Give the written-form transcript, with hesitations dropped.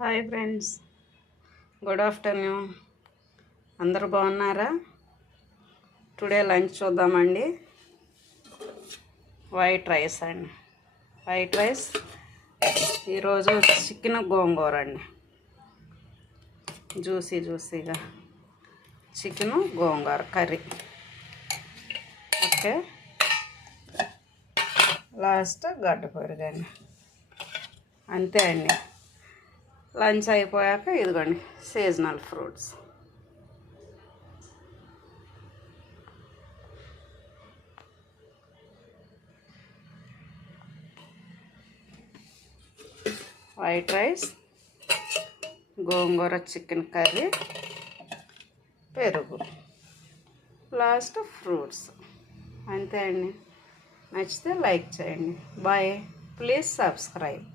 Hi friends, good afternoon. అందరూ బాగున్నారా? Today lunch చూద్దామండి. వైట్ రైస్ అండి. వైట్ రైస్ ఈరోజు చికెన్ గోంగూర అండి. జ్యూసీగా చికెను గోంగూర కర్రీ. ఓకే, లాస్ట్ గడ్డ పొరుగండి. అంతే అండి. లంచ్ అయిపోయాక ఇదిగోండి సీజనల్ ఫ్రూట్స్. వైట్ రైస్, గోంగూర చికెన్ కర్రీ, పెరుగు, లాస్ట్ ఫ్రూట్స్. అంతే అండి. నచ్చితే లైక్ చేయండి. బాయ్. Please subscribe.